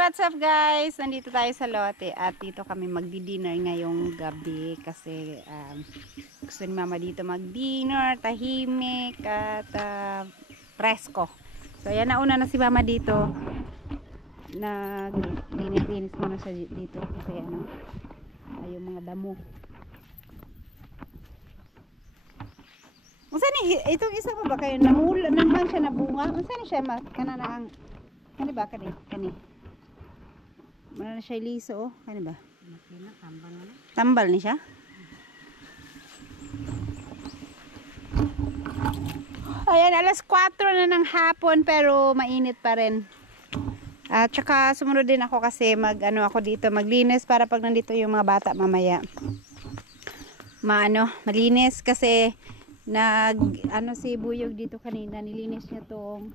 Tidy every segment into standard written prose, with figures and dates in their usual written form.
What's up guys? Nandito tayo sa lote at dito kami magdi-dinner ngayong gabi kasi gusto ni mama dito mag-dinner, tahimik at presko. So ayan, nauna na si mama dito. Nag-linis muna siya dito kasi ay yung mga damo. Unsa ni itong isa pa ba kayo namula naman siya na bunga? Unsa ni siya kanang kani ba kani? Mana na siya liso oh, kani ba? Tambal na. Tambal ni siya. Ayan, alas 4 na ng hapon pero mainit pa rin. At saka sumunod din ako kasi ako dito maglinis para pag nandito yung mga bata mamaya. Malinis kasi si Buyog dito kanina, nilinis niya tong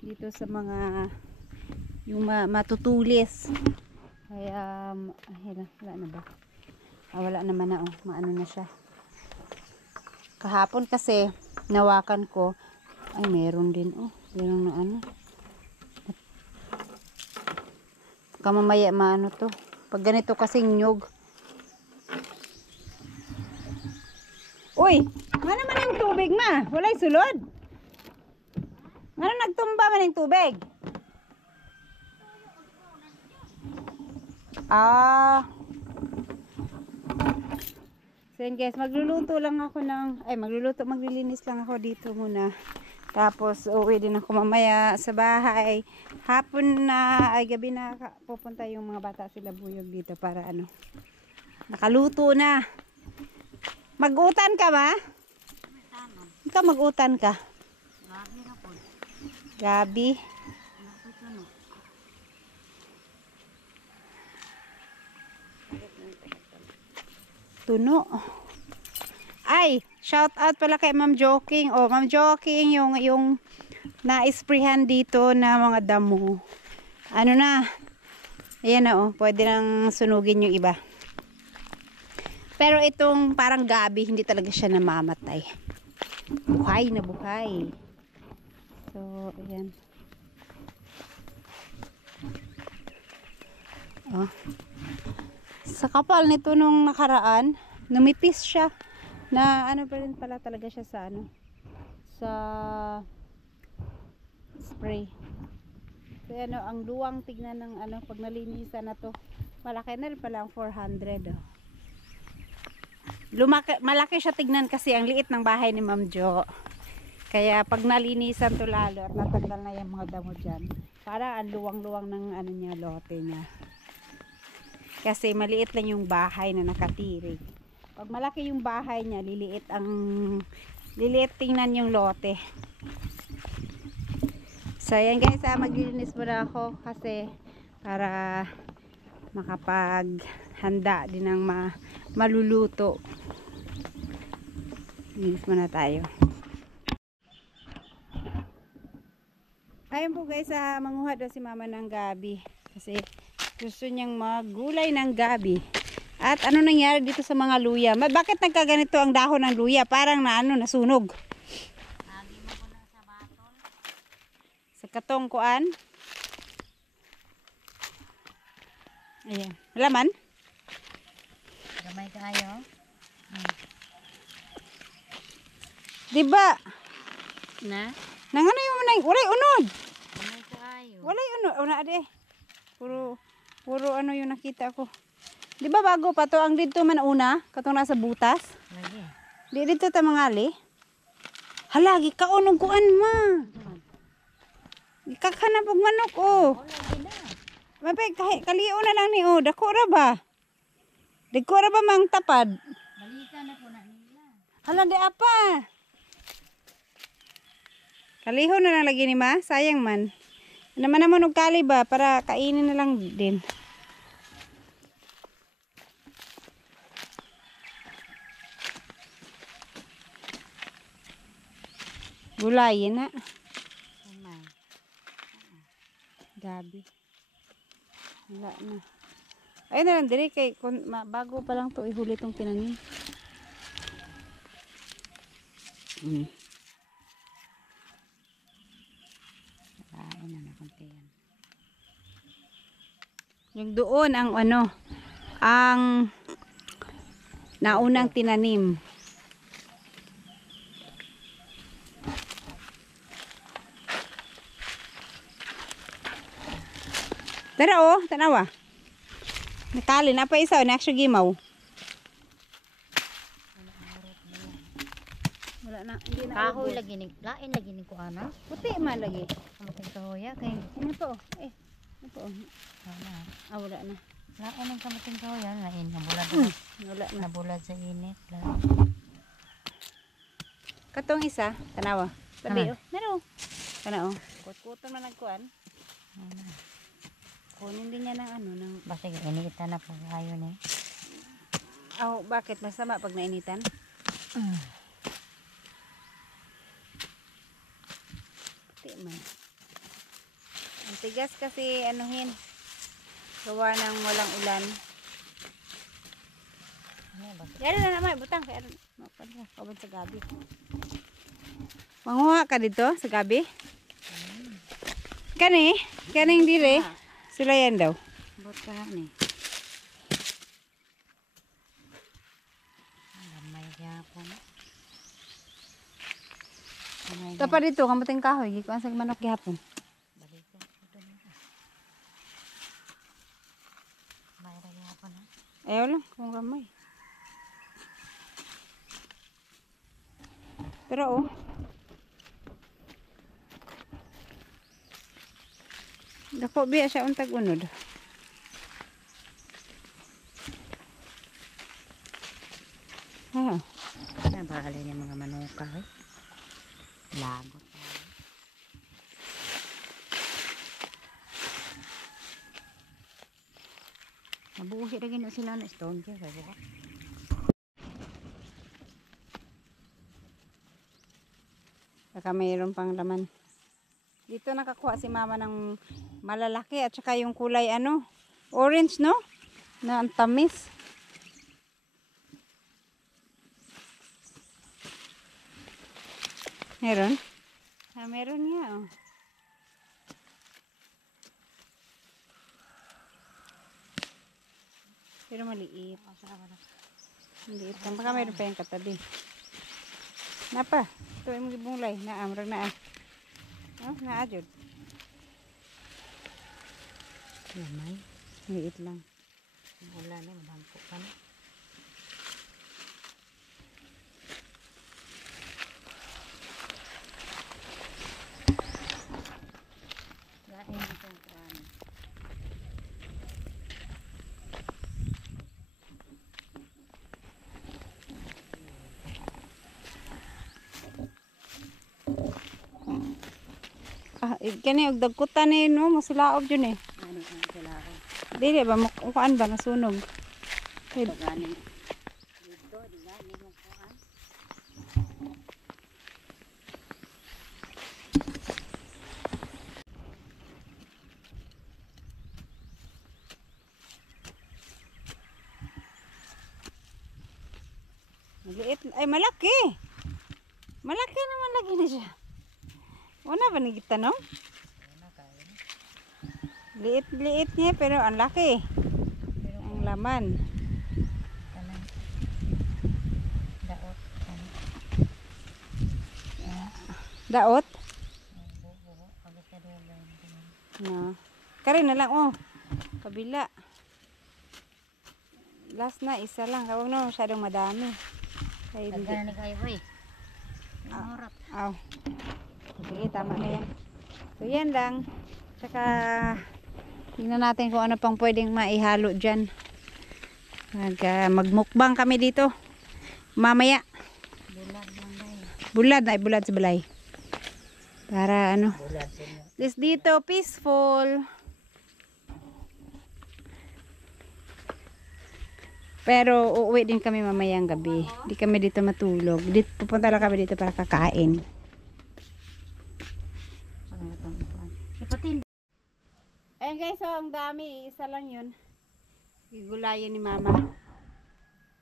dito sa mga yung matutulis. Kaya wala na ba? Wala naman na maano na siya. Kahapon kasi nawakan ko ay meron din meron na kamamaya maano to pag ganito kasing nyug. Uy, ano man yung tubig ma? Walay sulod. Ano nagtumba man yung tubig? So yun guys, maglilinis lang ako dito muna. Tapos uuwi din ako mamaya sa bahay. Hapon na, gabi na pupunta yung mga bata sila Buyog dito para nakaluto na. Mag-utan ka ba? Ikaw mag-utan ka? Gabi na po. Gabi? Tuno. Ay, shout out pala kay Ma'am Joking. Ma'am Joking, yung na-sprayhan dito na mga damo. Ayan na pwede nang sunugin yung iba. Pero itong parang gabi, hindi talaga siya namamatay. Buhay na buhay. So, ayan. Sa kapal nito nung nakaraan, numipis siya. Na pa rin pala talaga siya sa spray. So, ang luwang tignan ng pag nalinisan na to. Malaki na rin pala ang 400. Malaki siya tignan kasi ang liit ng bahay ni Ma'am Jo. Kaya pag nalinisan to lalo at natanggal na yung mga damo dyan, parang ang luwang-luwang ng niya, lote niya. Kasi maliit lang yung bahay na nakatirig. Pag malaki yung bahay niya, liliit tingnan yung lote. So ayan guys, maglilinis muna ako kasi para makapaghanda din ng maluluto. Linis muna tayo. Ayun po guys, manguha daw si mama ng gabi kasi gusto niyang maggulay ng gabi. At ano nangyari dito sa mga luya? Bakit nagkaganito ang dahon ng luya? Parang nasunog. Lagi mo ko na sa batol. Sa katongkuan. Ayan. Laman? Gamay kayo. Diba? Nangano yung manay? Walay unod. Gamay kayo. Walay unod. Una ade. Puro yung nakita ko. Di ba bago pa to ang dito man una, katong nasa butas? Lagi. Di dito ta mangali. Halagi ka unong kuan ma. Ikakhanap og manok Lagi na. Mabay kaliyo na lang ni dako ra ba? Dako ra ba mang tapad? Balikan na po na nila. Hala di apa. Kaliho na lang lagi ni ma, sayang man. Naman og kali ba para kainin na lang din. Gulayin na. Gabi. Wala na. Ayun na lang diri kay bago pa lang to ihuli tong tinanim. Ayun na konti yan. Yung doon ang ano, ang naunang tinanim. Tara oh, tanawa. Nakali na pa isa, naksyo gimaw. Wala na, hindi na. Kahoy lagi ni, lain lagi ni ko ana. Puti man lagi. Kamuting kahoya kay Ano to? Ano to? wala. Wala na. Lain ang kamuting kahoya, lain nabulad Wala na. nabulad sa init. Lain. Katong isa, tanawa. Tabi Ano? oh. Naro. Kana oh. Kut-kuton man nagkuan. Kunin din niya ng ano, ng Basta iniita na po kayo ni. bakit masama pag nainitan? Puti man. Ang tigas kasi anuhin. Gawa ng walang ulan. Yan na naman, butang. Kaya kaban sa gabi. Manguha ka dito sa gabi? Kani? Kaning dire? Sila yan daw. Bot ka ni. May gyapon. Tapa dito, kamuting kahoy. Gikuan sa manok gihapon. Balik ka. Ito na. May ra gyapon ha. Ayaw lang, kung ramay. Pero oh. Dako biya siya untag unod. Yan bakal ni mga manuka eh. Lagot. Nabuhi ra gina sila na stone kaya sa buka. Saka mayroon pang laman. Dito nakakuha si mama ng malalaki at saka yung kulay ano, orange no? Na ang tamis. Meron? Meron nga oh. Pero maliit. Maliit lang. Baka mayroon pa yung katabi. Napa? Ito yung gibunglay. Naamrag na ah. Oh, naadjud. Lamay. Maliit lang. Wala na mabangko pa na. Lain dito ang krano. Kani og dagkutan ni no, masulaog jud eh. Ano ang sila ako? Dili ba mukuan ba nasunog? Kay Ganing. Dito, di gani mo kuan. maliit ay malaki. Malaki naman lagi na siya. Wala ba nagita no? Liit niya pero ang laki. Ang laman. Kanang daot. Daot? Buo. Pagkat ka doon. No. Kari na lang oh. Kabila. Last na isa lang. Huwag na masyadong madami. Ay, hindi. Nagkana ni kayo boy. Murap. Aw. Sige, tama na yan. So yan lang. Tsaka tingnan natin kung ano pang pwedeng maihalo dyan. Magmukbang kami dito. Mamaya. Bulag lang dahil. Bulad sa balay. Para ano. Bulag sa inyo. At least dito peaceful. Pero uuwi din kami mamayang gabi. Di kami dito matulog. Pupunta lang kami dito para kakain. Ipatin. Ayan guys, so ang dami. Isa lang yun. Gulayan ni mama.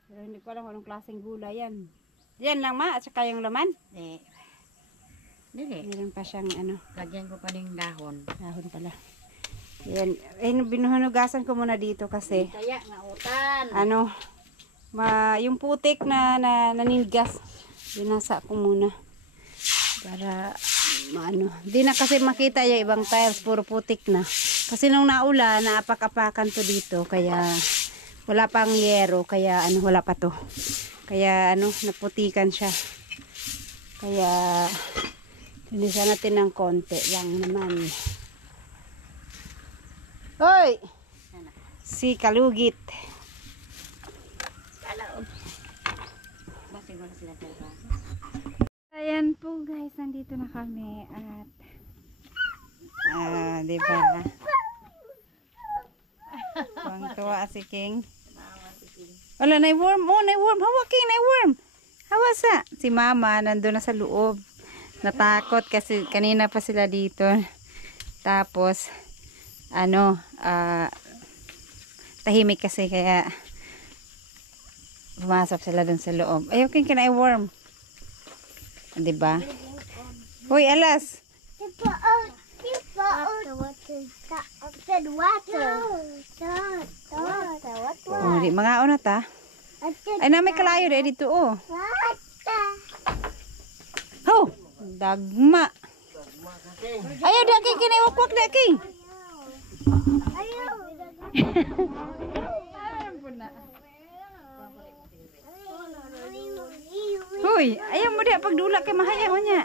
Pero hindi ko alam kung anong klaseng gulay yan. Yan lang ma, at saka yung laman. Dili. Meron pa siyang ano, Lagyan ko pa ng dahon. dahon pala. Yan. Eh, binuhunugasan ko muna dito kasi Kaya nga utan. ano, yung putik na naninigas, binasa ko muna para maano. Di na kasi makita yung ibang tiles, puro putik na. Kasi nung naulan, naapak-apakan to dito, kaya wala pang yero, kaya ano, wala pa to. Kaya ano, naputikan siya. Kaya linisan natin ng konti lang naman. Hoy! Si Kalugit. Bakit wala sila talaga? Ayan po guys, nandito na kami at di ba? Tuwang-tuwa si King. Wala, na-worm. Oh, na-worm. Hawa, King, na-worm. Hawa sa. Si Mama, nandun na sa loob. Natakot kasi kanina pa sila dito. Tapos, ano, tahimik kasi kaya pumasok sila dun sa loob. Ayaw, King, na-worm. Diba? Uy, alas. Oh, di mga una ta. Ay na may kalayo deh dito oh. Oh, dagma. Ayo dak kini wakwak dak king. Hoy, ayaw mo dia pagdula kay mahaya mo nya.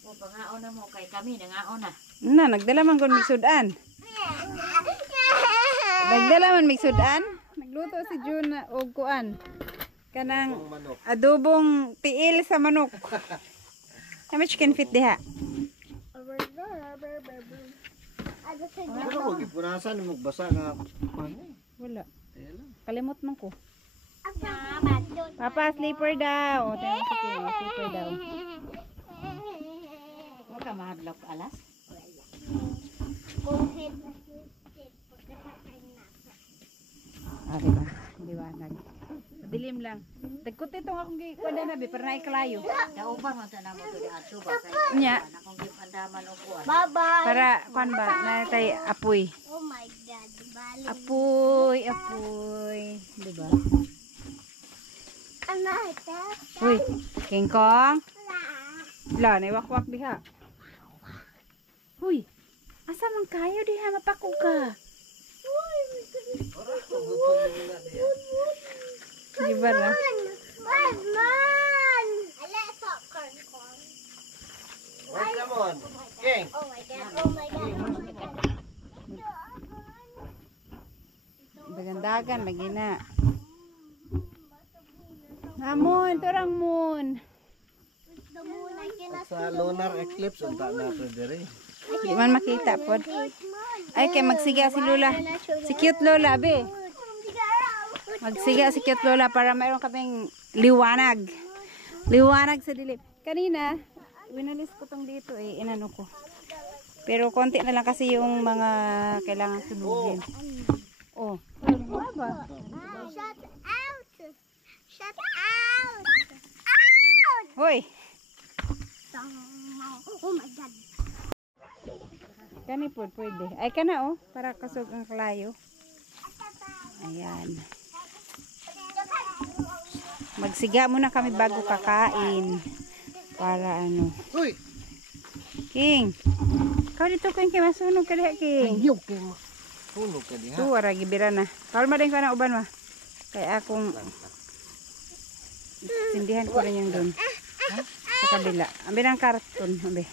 O pangaon na mo kay kami nangaon na. Na, nagdala man kon migsudan. Nagdala man migsudan. Nagluto si June og kuan. Kanang adobong tiil sa manok. How much can fit diha? Ano mo gipunasan mo basa nga Wala. Kalimot man ko. Papa, sleeper daw. Tingnan ko kayo, sleeper daw. Huwag ka mahadlok alas. Diba? Liwanag. Dilim lang. Tagkot itong akong kwanda na, pero naikalayo. Kauban mo sa namo to di adto ba kay Nya. akong gipandaman og kuan. Para, kwan ba, natay apoy. Oh my God, balik. Apoy, apoy. Diba? Ano ito? Uy, King Kong. Wala, naiwakwak diha. Uy, asa man kayo diha, mapako ka. Diba na? Man! Ala, popcorn ko. Wait naman. King. Oh my God, oh my God. Dagan-dagan, lagi na. Namon, turang moon. The moon, I cannot Sa lunar eclipse unta na pwede. Di man makita po. Ay, kay magsiga si Lola. Si cute Lola, be. Magsiga si cute Lola para mayroon kaming liwanag. Liwanag sa dilim. Kanina, winalis ko tong dito eh, inano ko. Pero konti na lang kasi yung mga kailangan sunugin. Oh. Ano ba? Shut out! Shut out! Out! Hoy, Oh my God. kani po pwede. Ay kana oh, para kasog ang kalayo. Ayan. Magsiga muna kami bago kakain. Para ano. Uy! King. Kau dito King, kay masunog ka diha King. Ayaw kay mo. Puno ka diha. Tuwara gibira na. Kalma din ka na uban ma. Kaya akong sindihan ko rin yung dun. Sa kabila. Ambi ng karton. Ambi.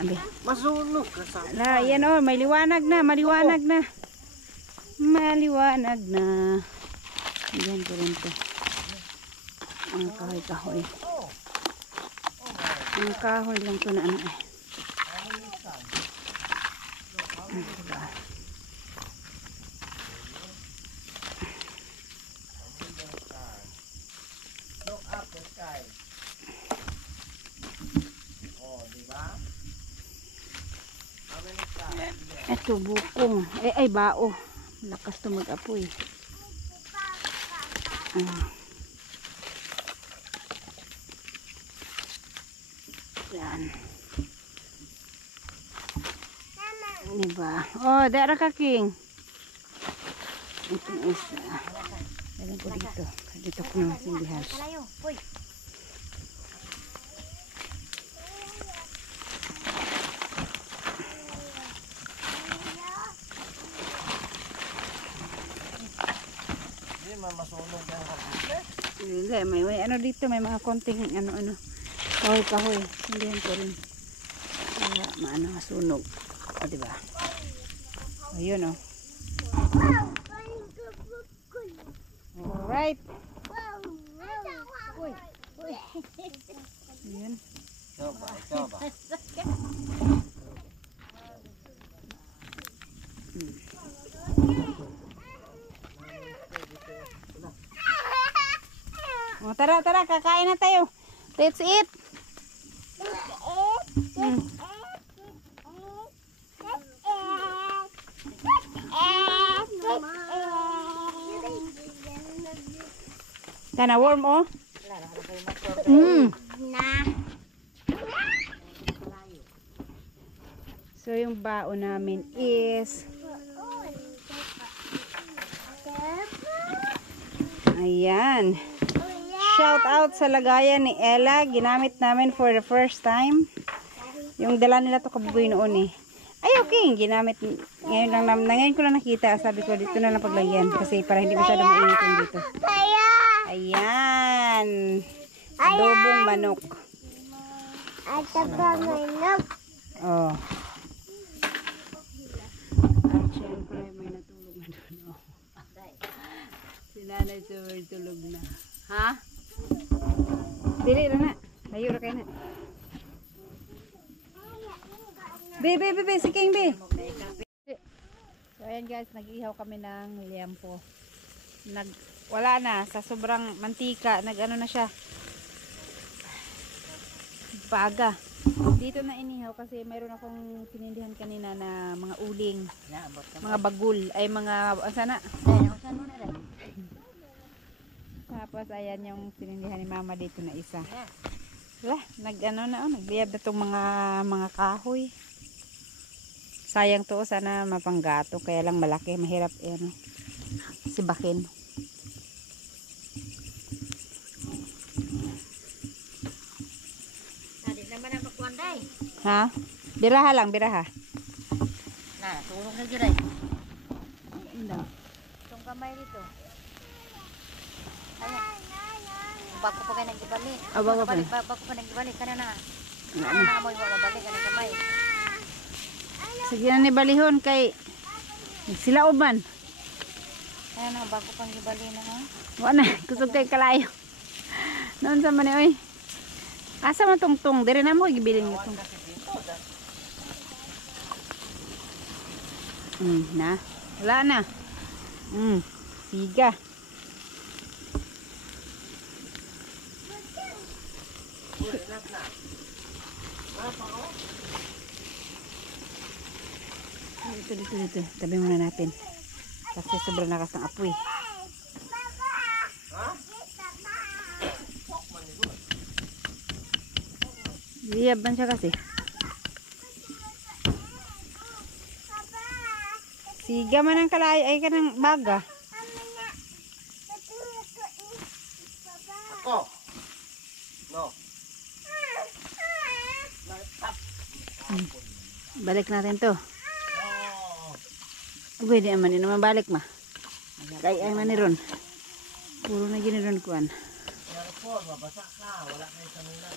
Ambi. Masunog ka sa. Ala, yan oh. May liwanag na. Maliwanag na. Maliwanag na. Yan ko rin to. Ang kahoy-kahoy. Ang kahoy lang to na ano eh. Look up the sky. Oh, di ba? Ito bukong. Ay bao. Lakas to mag-apoy. Yan. Diba? Oh, dara ka, King. Ito isa. Alam ko dito. Dito ko na sindihan. Kalayo. Uy. Hindi man masunog yan. Hindi, may ano dito, may mga konting ano. Kahoy. Sindihan ko rin. Kaya maano masunog. O, diba? Ayun, oh. Alright. Uy. Ayan. Coba. O, tara, kakain na tayo. Let's eat. Kana warm, oh. So, yung baon namin is ayan. Shout out sa lagayan ni Ella. Ginamit namin for the first time. Yung dala nila to kabugoy noon eh. Ay, okay. Ginamit. Ngayon ko lang nakita. Sabi ko, dito na lang paglagyan. Kasi para hindi masyado mainit yung dito. Ayan. Adobong manok. At saka manok. Oh. At syempre, may natulog na doon. Oh. Si Nanay Summer tulog na. Ha? Dili na. Layo na kayo na. Be, si King, be. So, ayan guys, nag-ihaw kami ng liampo. Wala na, sa sobrang mantika, nag-ano na siya. Paga. Dito na inihaw kasi mayroon akong sinindihan kanina na mga uling, mga bagul, ay mga, sana? Tapos ayan yung sinindihan ni mama dito na isa. Wala, nagliyab na itong mga kahoy. Sayang to, sana mapanggato, kaya lang malaki, mahirap sibakin. Tadi naman ang magkuanday. Ha? Biraha lang, biraha. Nah, tulong na dyan ay. Hindi. Itong kamay dito. Bako pa kayo nagibali. Bako pa. Bako pa nagibali ka na. Ano? Ano na mo yung mabalik ka ng kamay. Sige na ni balihon kay sila uban. Ayan na, bako pang gibali na ha. Wala na, kusog kay kalayo. Noon sa mani, oy. Asa mo tungtong? Dire na mo, gibiling mo tong. Na. Wala na. Siga. Dito. Tabi muna natin. Kasi sobrang lakas ng apoy. Liyaban siya kasi. Siga man ang kalay ay ka ng baga. Ako. No. Balik natin to. Pwede naman yun naman balik ma. Kaya ay maniron. Puro na giniron kuan. Mabasa ka. Wala kayo sa nila.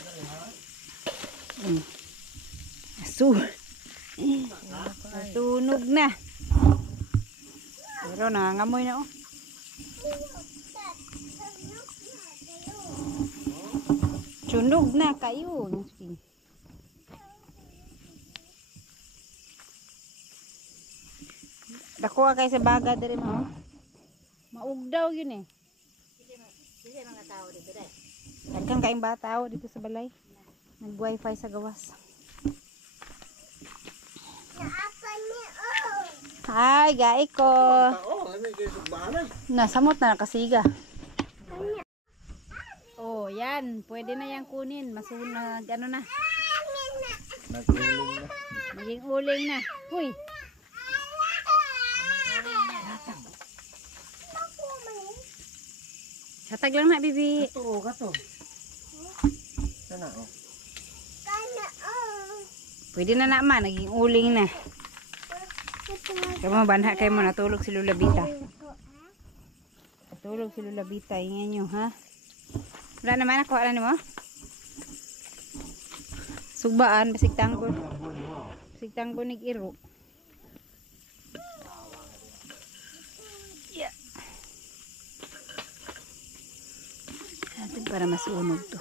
Sunog na. Pero nangangamoy na oh. Sunog na kayo. Dako kay sa baga diri mo. Maugdaw yun eh. Kasi mga tao dito dahil. Daghang kaing bata dito sa balay. Nag-wifi sa gawas. Naapan Ay, gai ko. Oo, alam mo kayo sugbana. Nasamot na nakasiga. Oh, yan. Pwede na yan kunin. Masunag, ano na. Nagkuling na. Maging uling na. Huy. Hatag lang na, bibi. Kato. Sana oh. Pwede na naman. Naging uling na. Kamu banha kayo mo. Natulog si Lula Bita. Natulog si Lula Bita. Ingin nyo, ha? Wala naman ako. Alam mo? Sugbaan. Basig tanggol. Basig tanggol nag-iro. Yeah. Natin para masunog to.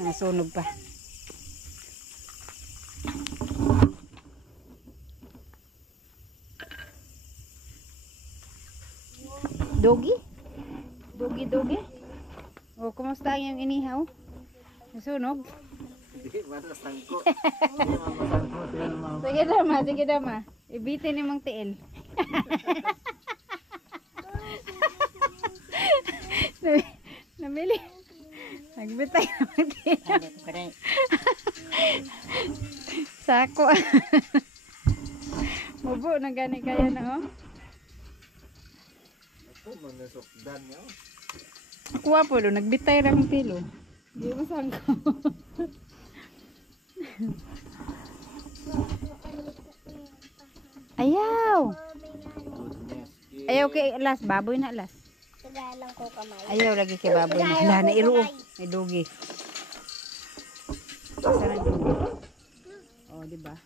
Nasunog pa. Dogi? Dogi? O, kumusta ang iyong inihaw? Nasunog? Hindi, basta sangko. Hindi, masangko. Sige dama. Ibitin ni mong tiil. Namili. Nagbitay naman tiil. Sako. Mubo na gani kaya na oh. Ako, manasokdan niya. Kuha po do, nagbitay raming tilo. Di mo sangko. Ayaw. Ayaw kay las, baboy na las. Tagalang ko kamay. Ayaw lagi kay baboy na. Hala na iro. May dugi. Sana dugi. Oh, di ba?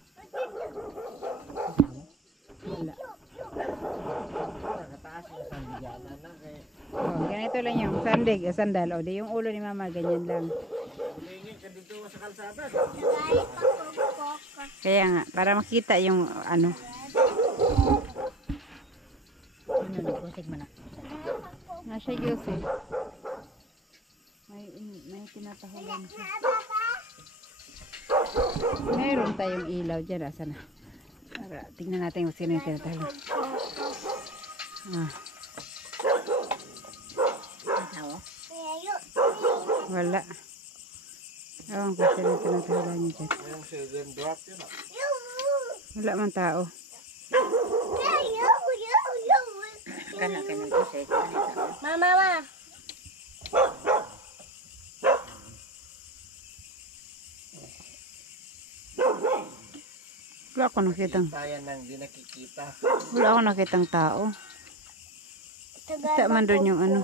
Wala. Nakataas yung sandiganan na kaya. Oh, ganito lang yung sandig, sandal. O, di yung ulo ni mama, ganyan lang. Ulingin ka dito sa kalsada. Tagalit pa ko. Kaya nga, para makita yung ano. Ano, nagkusig mo na. Nasa Diyos eh. May tinatahulan siya. Meron tayong ilaw dyan. Asa na? Para tingnan natin kung sino yung tinatahulan. Ah, Ang tawo. wala. Ewan ko sino yung tinatahulan niya dyan. Yung silver drop yun. Wala man tao. Kana ka nagkusig. Mama. Wala ako nakitang. Tayan nang di nakikita. Wala ako nakitang tao. Kita man doon yung ano.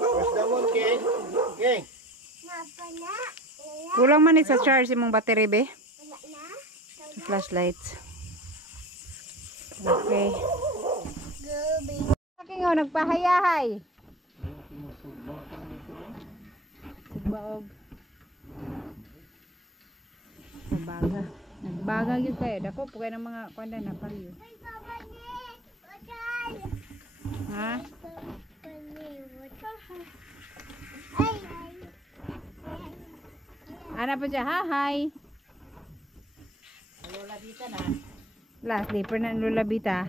Basta mo, King. King. Kulang man sa charge mong battery be. Flashlights. Okay. Aking o, nagpahayahay. Nagbaog. Nagbaga. Nagbaga yun kayo. Dako po kayo ng mga kwanda na paliyo. Ha? Ano po siya? Hi! Lola dito na. Last day, per na Lula Bita.